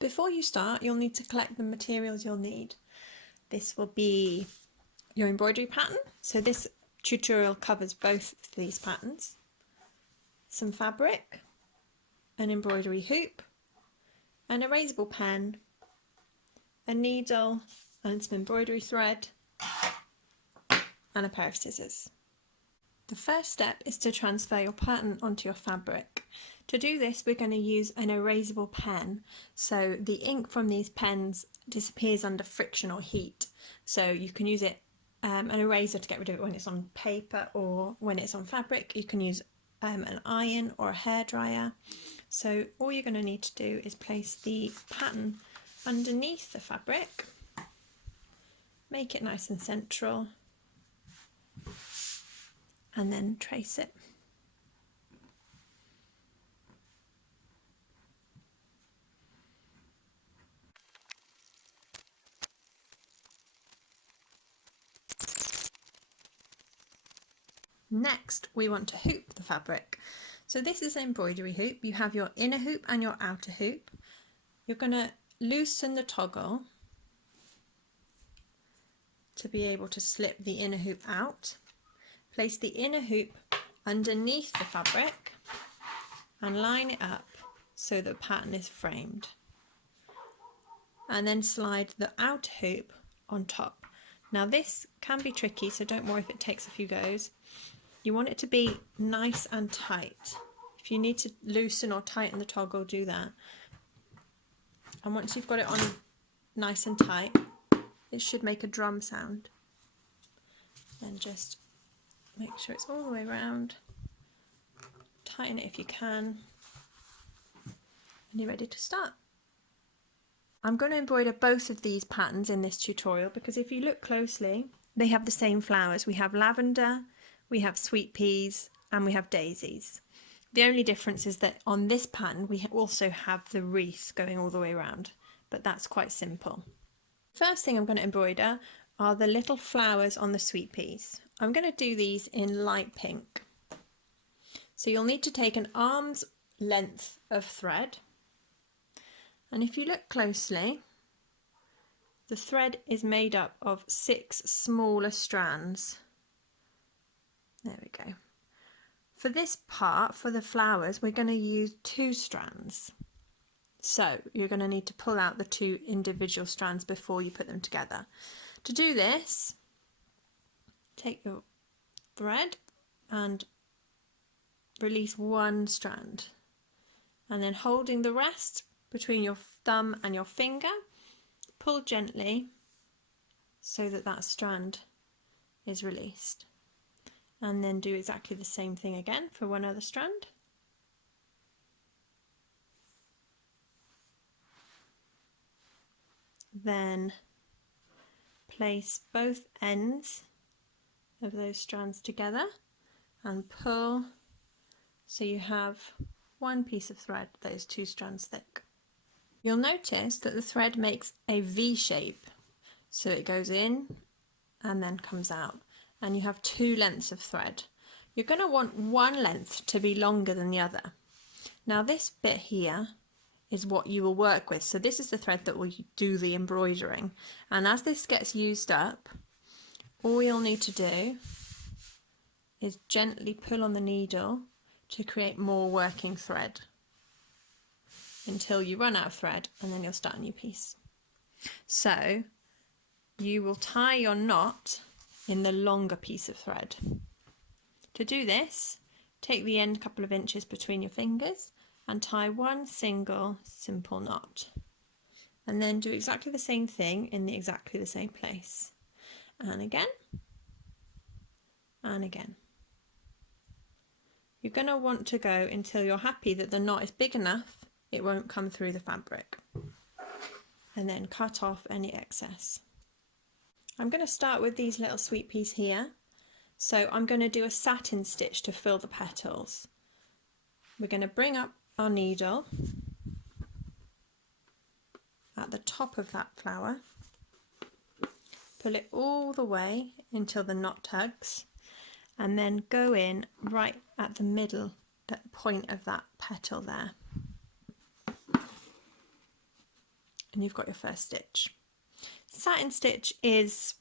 Before you start, you'll need to collect the materials you'll need. This will be your embroidery pattern. So this tutorial covers both of these patterns. Some fabric, an embroidery hoop, an erasable pen, a needle and some embroidery thread, and a pair of scissors. The first step is to transfer your pattern onto your fabric. To do this, we're going to use an erasable pen, so the ink from these pens disappears under friction or heat. So you can use it, an eraser, to get rid of it when it's on paper, or when it's on fabric you can use an iron or a hairdryer. So all you're going to need to do is place the pattern underneath the fabric, make it nice and central, and then trace it. Next, we want to hoop the fabric. So this is an embroidery hoop. You have your inner hoop and your outer hoop. You're going to loosen the toggle to be able to slip the inner hoop out. Place the inner hoop underneath the fabric and line it up so the pattern is framed. And then slide the outer hoop on top. Now this can be tricky, so don't worry if it takes a few goes. You want it to be nice and tight. If you need to loosen or tighten the toggle, do that. And once you've got it on nice and tight, it should make a drum sound. Then just make sure it's all the way around. Tighten it if you can. And you're ready to start. I'm going to embroider both of these patterns in this tutorial because if you look closely, they have the same flowers. We have lavender, we have sweet peas, and we have daisies. The only difference is that on this pattern we also have the wreath going all the way around, but that's quite simple. First thing I'm going to embroider are the little flowers on the sweet peas. I'm going to do these in light pink. So you'll need to take an arm's length of thread, and if you look closely, the thread is made up of 6 smaller strands. There we go. For this part, for the flowers, we're going to use 2 strands. So you're going to need to pull out the 2 individual strands before you put them together. To do this, take your thread and release 1 strand, and then holding the rest between your thumb and your finger, pull gently so that that strand is released. And then do exactly the same thing again for one other strand. Then place both ends of those strands together and pull so you have one piece of thread that is 2 strands thick. You'll notice that the thread makes a V shape, so it goes in and then comes out, and you have 2 lengths of thread. You're going to want one length to be longer than the other. Now this bit here is what you will work with, so this is the thread that will do the embroidering, and as this gets used up, all you'll need to do is gently pull on the needle to create more working thread until you run out of thread, and then you'll start a new piece. So you will tie your knot in the longer piece of thread. To do this, take the end couple of inches between your fingers and tie one single simple knot, and then do exactly the same thing in exactly the same place, and again and again. You're going to want to go until you're happy that the knot is big enough it won't come through the fabric, and then cut off any excess. I'm going to start with these little sweet peas here, so I'm going to do a satin stitch to fill the petals. We're going to bring up our needle at the top of that flower, pull it all the way until the knot tugs, and then go in right at the middle, at the point of that petal there. and you've got your first stitch. Satin stitch is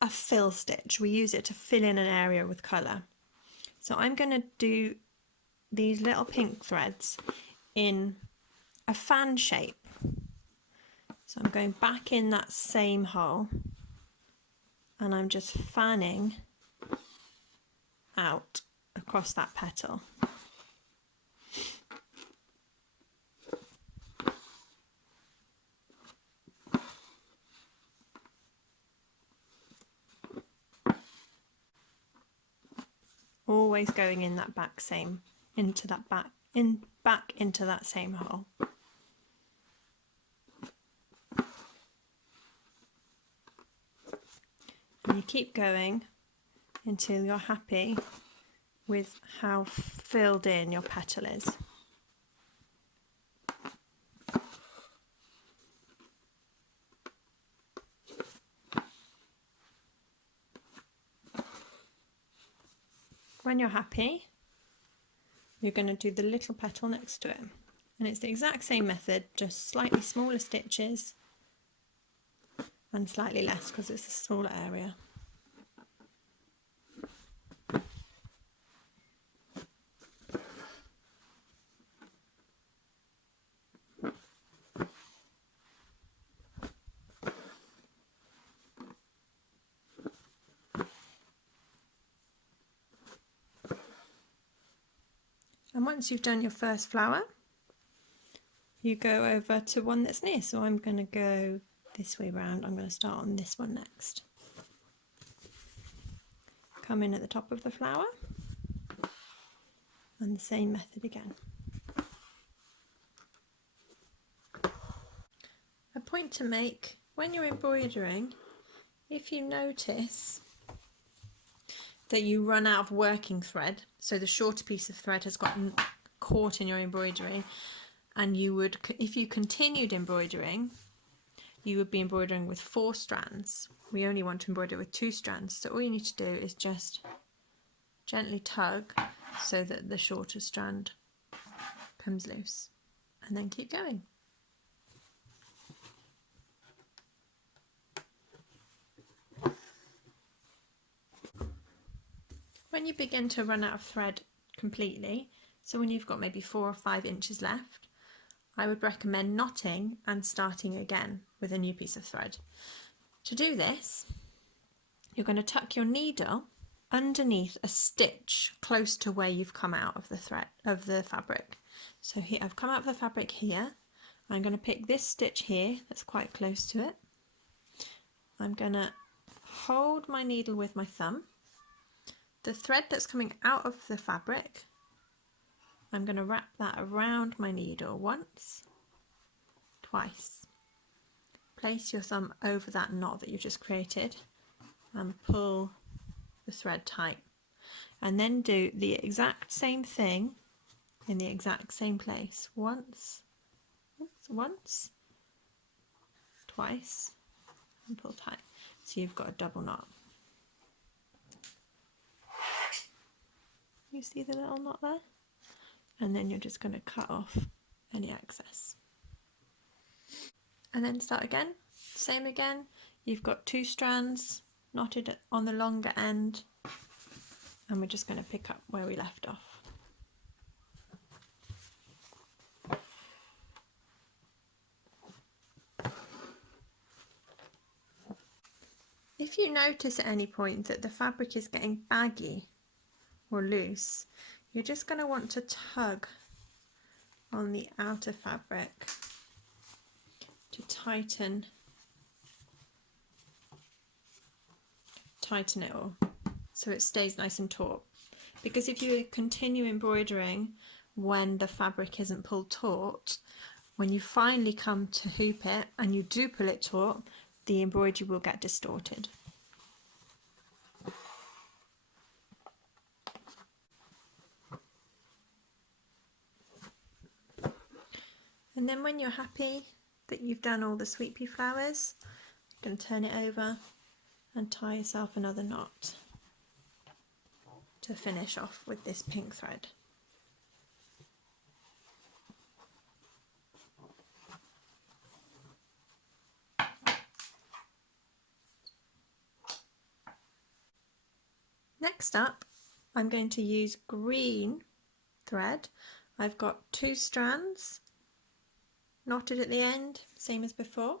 a fill stitch. We use it to fill in an area with colour. So I'm going to do these little pink threads in a fan shape. So I'm going back in that same hole and I'm just fanning out across that petal. Always going in that back same, into that back into that same hole. And you keep going until you're happy with how filled in your petal is. When you're happy, you're going to do the little petal next to it. And it's the exact same method, just slightly smaller stitches and slightly less because it's a smaller area. And once you've done your first flower, you go over to one that's near. So I'm going to go this way round. I'm going to start on this one next. Come in at the top of the flower and the same method again. A point to make when you're embroidering, if you notice that you run out of working thread, so the shorter piece of thread has gotten caught in your embroidery, and you would, if you continued embroidering, you would be embroidering with 4 strands. We only want to embroider with 2 strands, so all you need to do is just gently tug so that the shorter strand comes loose, and then keep going. When you begin to run out of thread completely, so when you've got maybe 4 or 5 inches left, I would recommend knotting and starting again with a new piece of thread. To do this, you're going to tuck your needle underneath a stitch close to where you've come out of the thread of the fabric. So here I've come out of the fabric here. I'm going to pick this stitch here that's quite close to it. I'm going to hold my needle with my thumb. The thread that's coming out of the fabric, I'm going to wrap that around my needle once, twice. Place your thumb over that knot that you've just created and pull the thread tight. And then do the exact same thing in the exact same place. Once, twice, and pull tight. So you've got a double knot. You see the little knot there? And then you're just going to cut off any excess. And then start again, same again. You've got 2 strands knotted on the longer end, and we're just going to pick up where we left off. If you notice at any point that the fabric is getting baggy or loose, you're just going to want to tug on the outer fabric to tighten it all so it stays nice and taut. Because if you continue embroidering when the fabric isn't pulled taut, when you finally come to hoop it and you do pull it taut, the embroidery will get distorted. And then when you're happy that you've done all the sweet pea flowers, you can turn it over and tie yourself another knot to finish off with this pink thread. Next up, I'm going to use green thread. I've got 2 strands knotted at the end, same as before.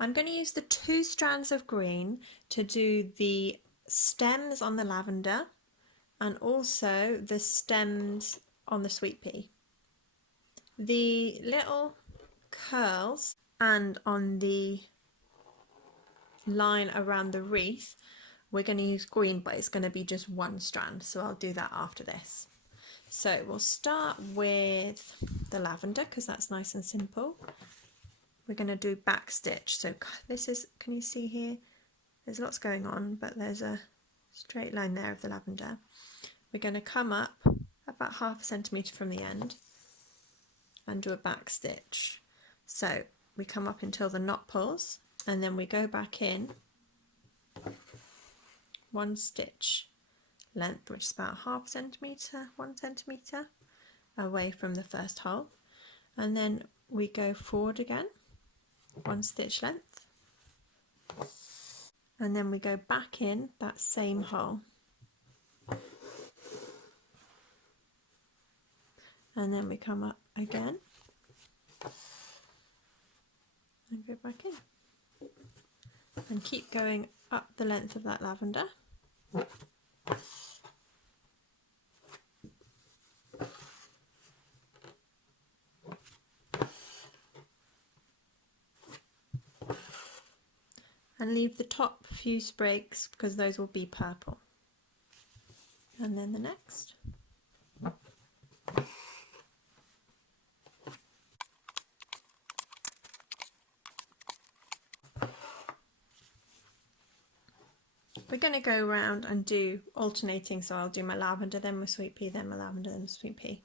I'm going to use the 2 strands of green to do the stems on the lavender and also the stems on the sweet pea. The little curls and on the line around the wreath, we're going to use green, but it's going to be just 1 strand, so I'll do that after this. So we'll start with the lavender because that's nice and simple. We're going to do back stitch. So this is, can you see here? There's lots going on, but there's a straight line there of the lavender. We're going to come up about 1/2 centimetre from the end and do a back stitch. So we come up until the knot pulls and then we go back in 1 stitch length, which is about 1/2 centimetre, 1 centimetre away from the first hole, and then we go forward again 1 stitch length, and then we go back in that same hole, and then we come up again and go back in, and keep going up the length of that lavender. And leave the top few sprigs because those will be purple. And then the next. We're going to go around and do alternating, so I'll do my lavender, then my sweet pea, then my lavender, then my sweet pea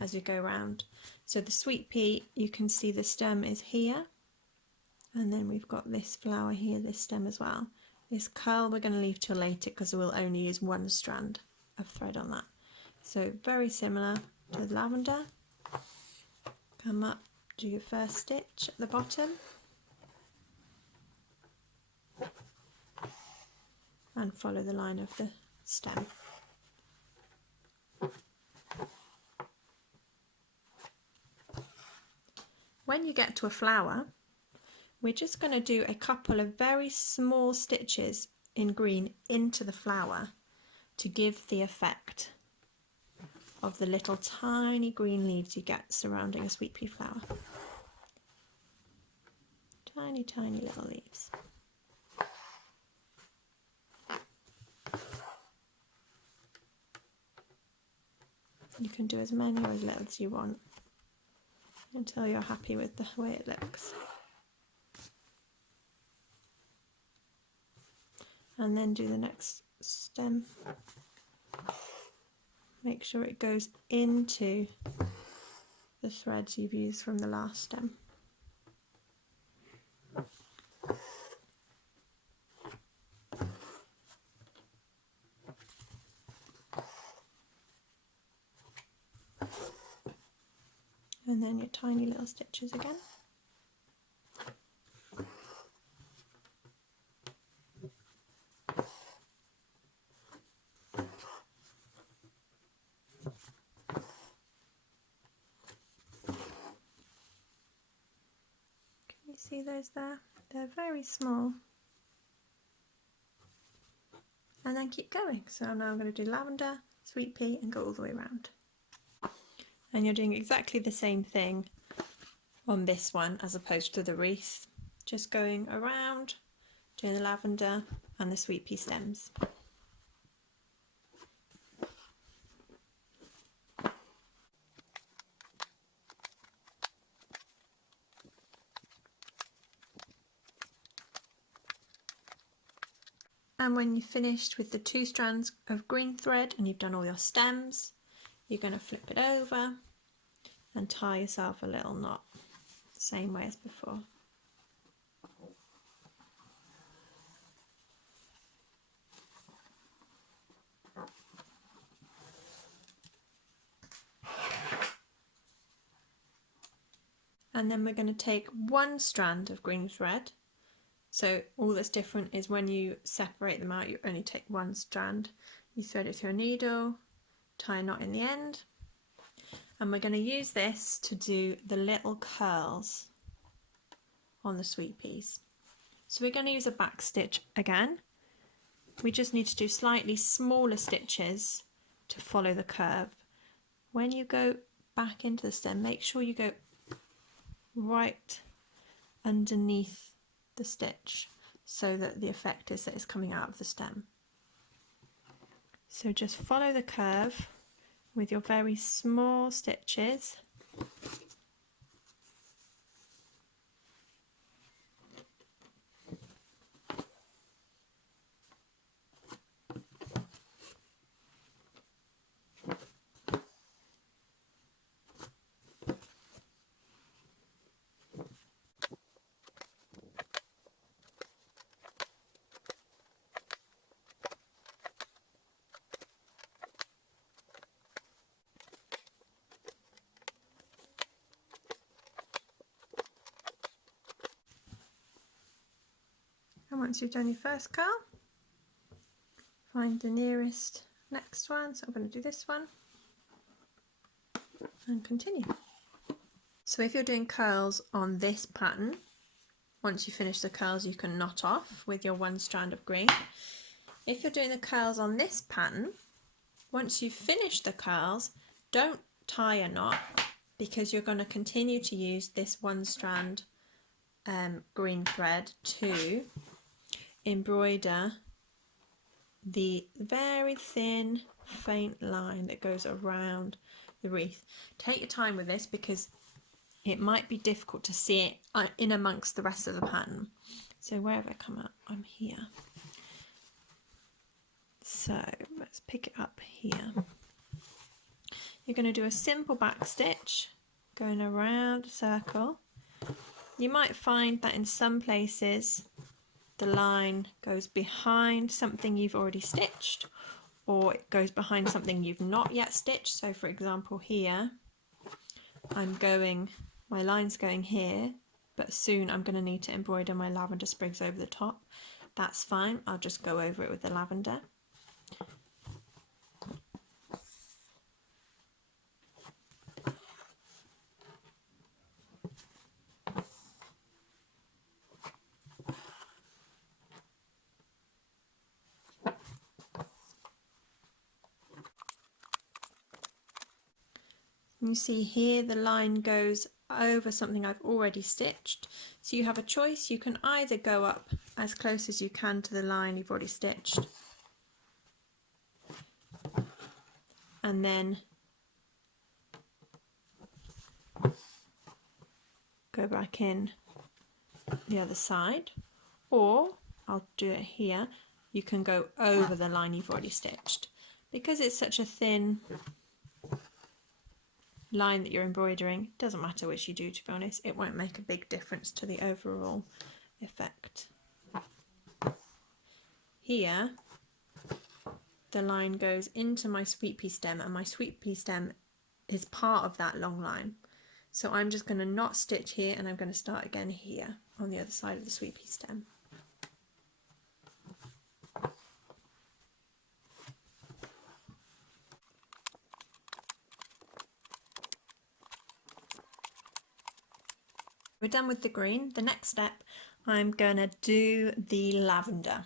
as you go around. So the sweet pea, you can see the stem is here, and then we've got this flower here, this stem as well. This curl we're going to leave till later because we'll only use 1 strand of thread on that. So very similar to the lavender. Come up, do your first stitch at the bottom, and follow the line of the stem. When you get to a flower, we're just going to do a couple of very small stitches in green into the flower to give the effect of the little tiny green leaves you get surrounding a sweet pea flower. Tiny, tiny little leaves. You can do as many or as little as you want until you're happy with the way it looks. And then do the next stem. Make sure it goes into the threads you've used from the last stem. And then your tiny little stitches again. See those there? They're very small. And then keep going. So now I'm going to do lavender, sweet pea, and go all the way around. And you're doing exactly the same thing on this one as opposed to the wreath. Just going around, doing the lavender and the sweet pea stems. And when you've finished with the 2 strands of green thread and you've done all your stems, you're going to flip it over and tie yourself a little knot, same way as before. And then we're going to take 1 strand of green thread So all that's different is when you separate them out, you only take one strand, you thread it through a needle, tie a knot in the end, and we're going to use this to do the little curls on the sweet peas. So we're going to use a back stitch again. We just need to do slightly smaller stitches to follow the curve. When you go back into the stem, make sure you go right underneath the stitch so that the effect is that it's coming out of the stem. So just follow the curve with your very small stitches. And once you've done your first curl, find the nearest next one. So I'm going to do this one and continue. So if you're doing curls on this pattern, once you finish the curls you can knot off with your one strand of green. If you're doing the curls on this pattern, once you've finished the curls, don't tie a knot because you're going to continue to use this one strand green thread to embroider the very thin faint line that goes around the wreath. Take your time with this because it might be difficult to see it in amongst the rest of the pattern. So where have I come up? I'm here. So let's pick it up here. You're going to do a simple back stitch going around a circle. You might find that in some places the line goes behind something you've already stitched, or it goes behind something you've not yet stitched. So for example here, my line's going here, but soon I'm going to need to embroider my lavender sprigs over the top. That's fine, I'll just go over it with the lavender. You see here the line goes over something I've already stitched, so you have a choice. You can either go up as close as you can to the line you've already stitched and then go back in the other side, or I'll do it here, you can go over the line you've already stitched. Because it's such a thin line that you're embroidering, it doesn't matter which you do, to be honest, it won't make a big difference to the overall effect. Here the line goes into my sweet pea stem, and my sweet pea stem is part of that long line, so I'm just going to not stitch here and I'm going to start again here on the other side of the sweet pea stem. We're done with the green. The next step, I'm going to do the lavender.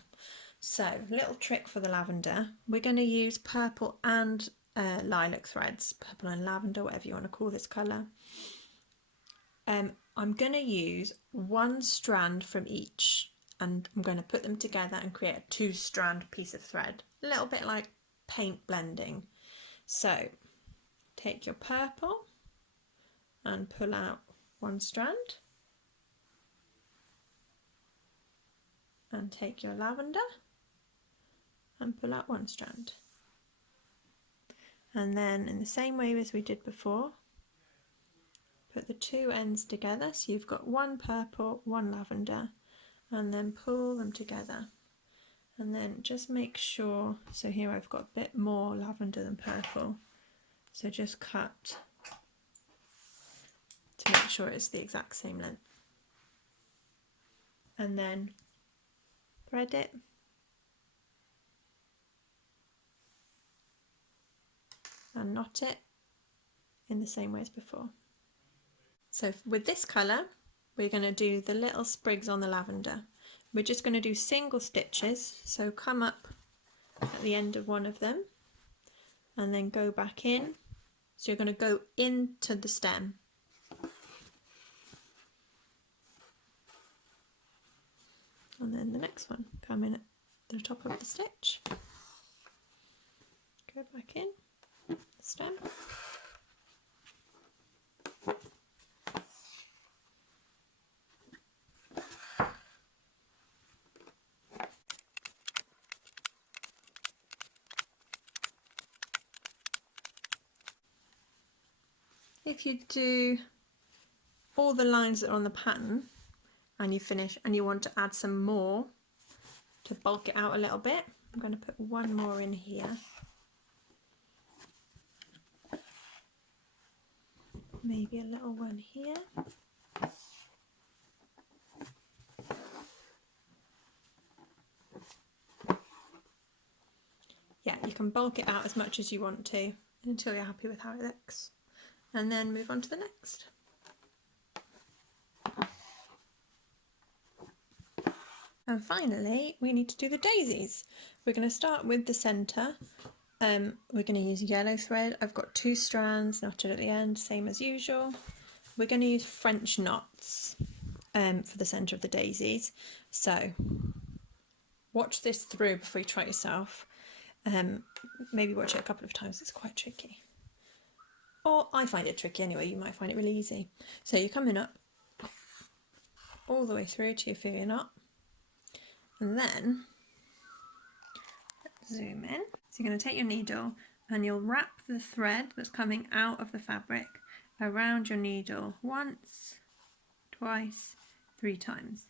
So, little trick for the lavender, we're going to use purple and lilac threads, purple and lavender, whatever you want to call this colour. I'm going to use one strand from each, and I'm going to put them together and create a 2-strand piece of thread, a little bit like paint blending. So, take your purple and pull out one strand, and take your lavender and pull out one strand, and then in the same way as we did before, put the two ends together, so you've got one purple, one lavender, and then pull them together, and then just make sure, so here I've got a bit more lavender than purple, so just cut to make sure it's the exact same length, and then thread it, and knot it in the same way as before. So with this colour, we're going to do the little sprigs on the lavender. We're just going to do single stitches, so come up at the end of one of them and then go back in. So you're going to go into the stem. And then the next one, come in at the top of the stitch, go back in the stem. If you do all the lines that are on the pattern and you finish and you want to add some more to bulk it out a little bit, I'm going to put one more in here. Maybe a little one here. Yeah, you can bulk it out as much as you want to until you're happy with how it looks. And then move on to the next. And finally, we need to do the daisies. We're going to start with the centre. We're going to use yellow thread. I've got 2 strands knotted at the end, same as usual. We're going to use French knots for the centre of the daisies. So watch this through before you try it yourself. Maybe watch it a couple of times, it's quite tricky. Or I find it tricky anyway, you might find it really easy. So you're coming up all the way through till you feel your knot. And then, zoom in. So you're going to take your needle and you'll wrap the thread that's coming out of the fabric around your needle once, twice, 3 times.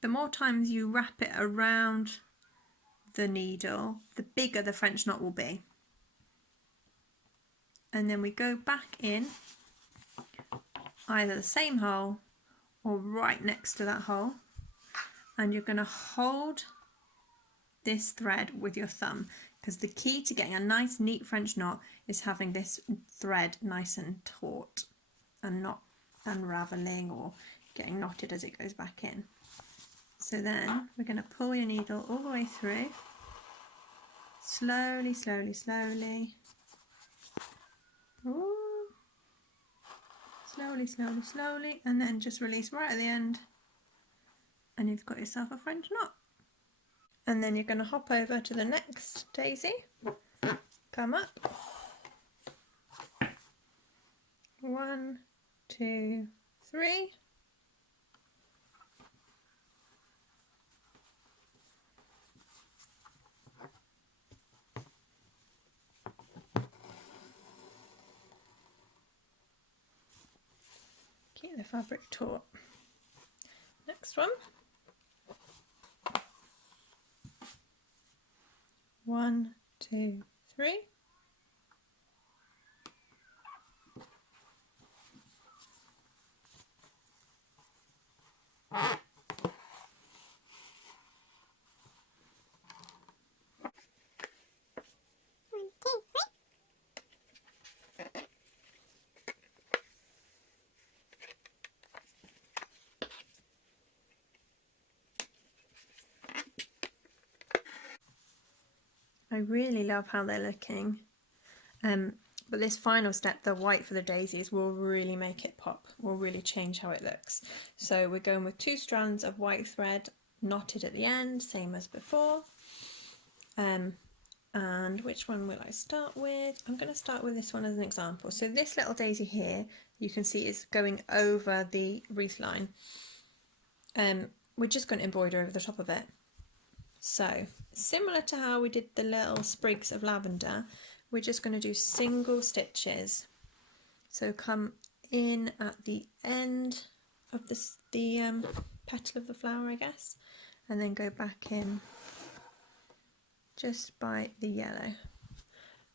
The more times you wrap it around the needle, the bigger the French knot will be. And then we go back in either the same hole or right next to that hole, and you're going to hold this thread with your thumb, because the key to getting a nice neat French knot is having this thread nice and taut and not unravelling or getting knotted as it goes back in. So then we're going to pull your needle all the way through, slowly, slowly, slowly. Ooh. Slowly, slowly, slowly, and then just release right at the end, and you've got yourself a French knot. And then you're going to hop over to the next daisy, come up, 1, 2, 3, keep the fabric taut. Next one, 1, 2, 3. I really love how they're looking, but this final step, the white for the daisies, will really make it pop, will really change how it looks. So we're going with 2 strands of white thread knotted at the end, same as before. And which one will I start with? I'm going to start with this one as an example. So this little daisy here, you can see is going over the wreath line. We're just going to embroider over the top of it. So similar to how we did the little sprigs of lavender, we're just going to do single stitches. So come in at the end of the petal of the flower, I guess, and then go back in just by the yellow.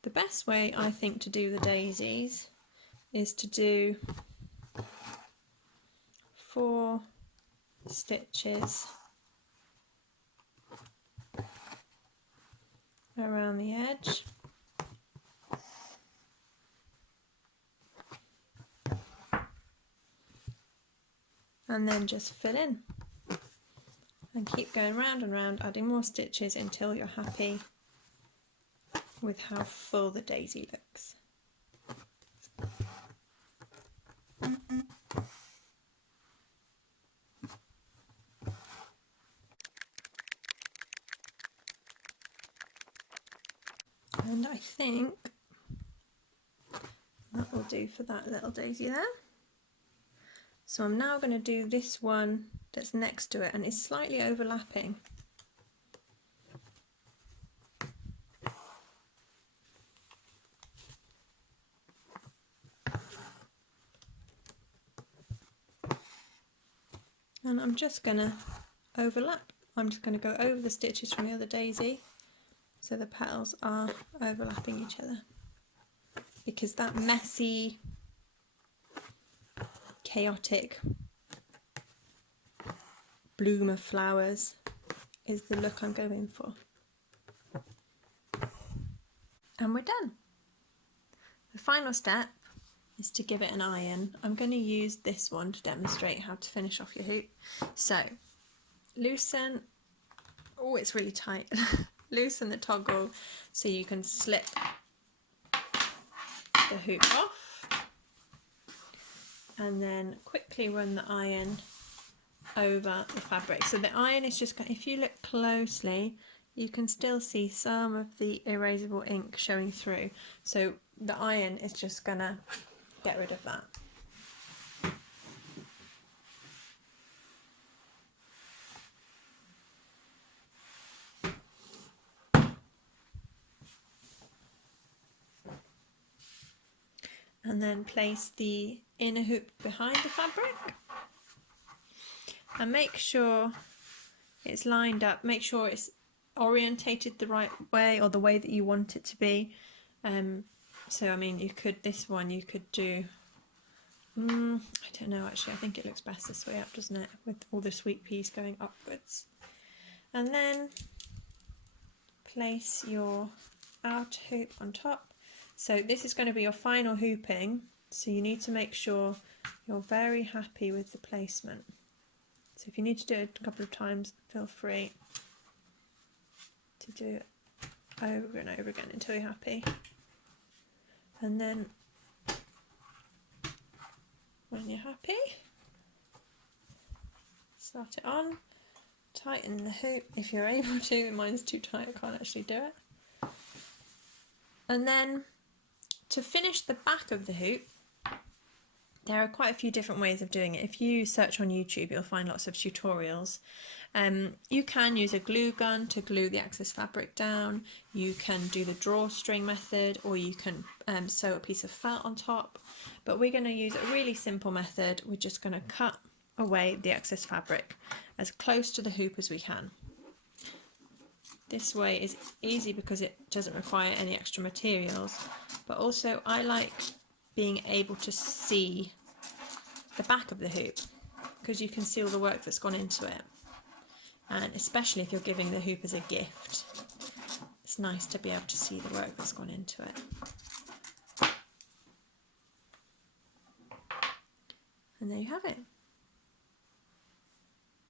The best way I think to do the daisies is to do 4 stitches around the edge. And then just fill in. And keep going round and round, adding more stitches until you're happy with how full the daisy looks. And I think that will do for that little daisy there. So I'm now going to do this one that's next to it, and it's slightly overlapping. And I'm just going to overlap. I'm just going to go over the stitches from the other daisy so the petals are overlapping each other. Because that messy, chaotic bloom of flowers is the look I'm going for. And we're done. The final step is to give it an iron. I'm going to use this one to demonstrate how to finish off your hoop. So loosen, oh it's really tight, loosen the toggle so you can slip the hoop off, and then quickly run the iron over the fabric. So the iron is just, if you look closely, you can still see some of the erasable ink showing through. So the iron is just gonna get rid of that. And then place the inner hoop behind the fabric. And make sure it's lined up, make sure it's orientated the right way, or the way that you want it to be. So I mean, you could, this one you could do, I don't know actually, I think it looks best this way up, doesn't it, with all the sweet peas going upwards. And then place your outer hoop on top. So this is going to be your final hooping, so you need to make sure you're very happy with the placement. So if you need to do it a couple of times, feel free to do it over and over again until you're happy. And then when you're happy, start it on, tighten the hoop if you're able to. Mine's too tight, I can't actually do it. And then to finish the back of the hoop, there are quite a few different ways of doing it. If you search on YouTube, you'll find lots of tutorials. You can use a glue gun to glue the excess fabric down. You can do the drawstring method, or you can sew a piece of felt on top. But we're going to use a really simple method. We're just going to cut away the excess fabric as close to the hoop as we can. This way is easy because it doesn't require any extra materials, but also I like being able to see the back of the hoop because you can see all the work that's gone into it. And especially if you're giving the hoop as a gift, it's nice to be able to see the work that's gone into it. And there you have it.